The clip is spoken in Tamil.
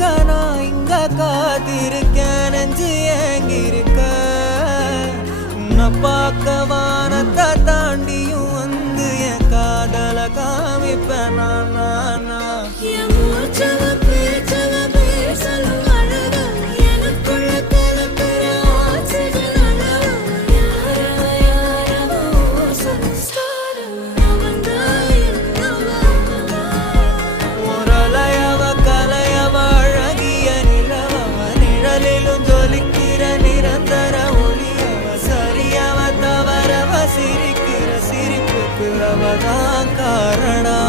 பார்க்க நான் இங்க காத்திருக்கேன், நெஞ்சு ஏங்கிருக்க. உன்னை பார்க்க வானத்தை தாண்டியும் வந்து என் காதல காமிப்பேன் நான். சிரிக்கிற சிரிப்புக்கு அவதான் காரணம்.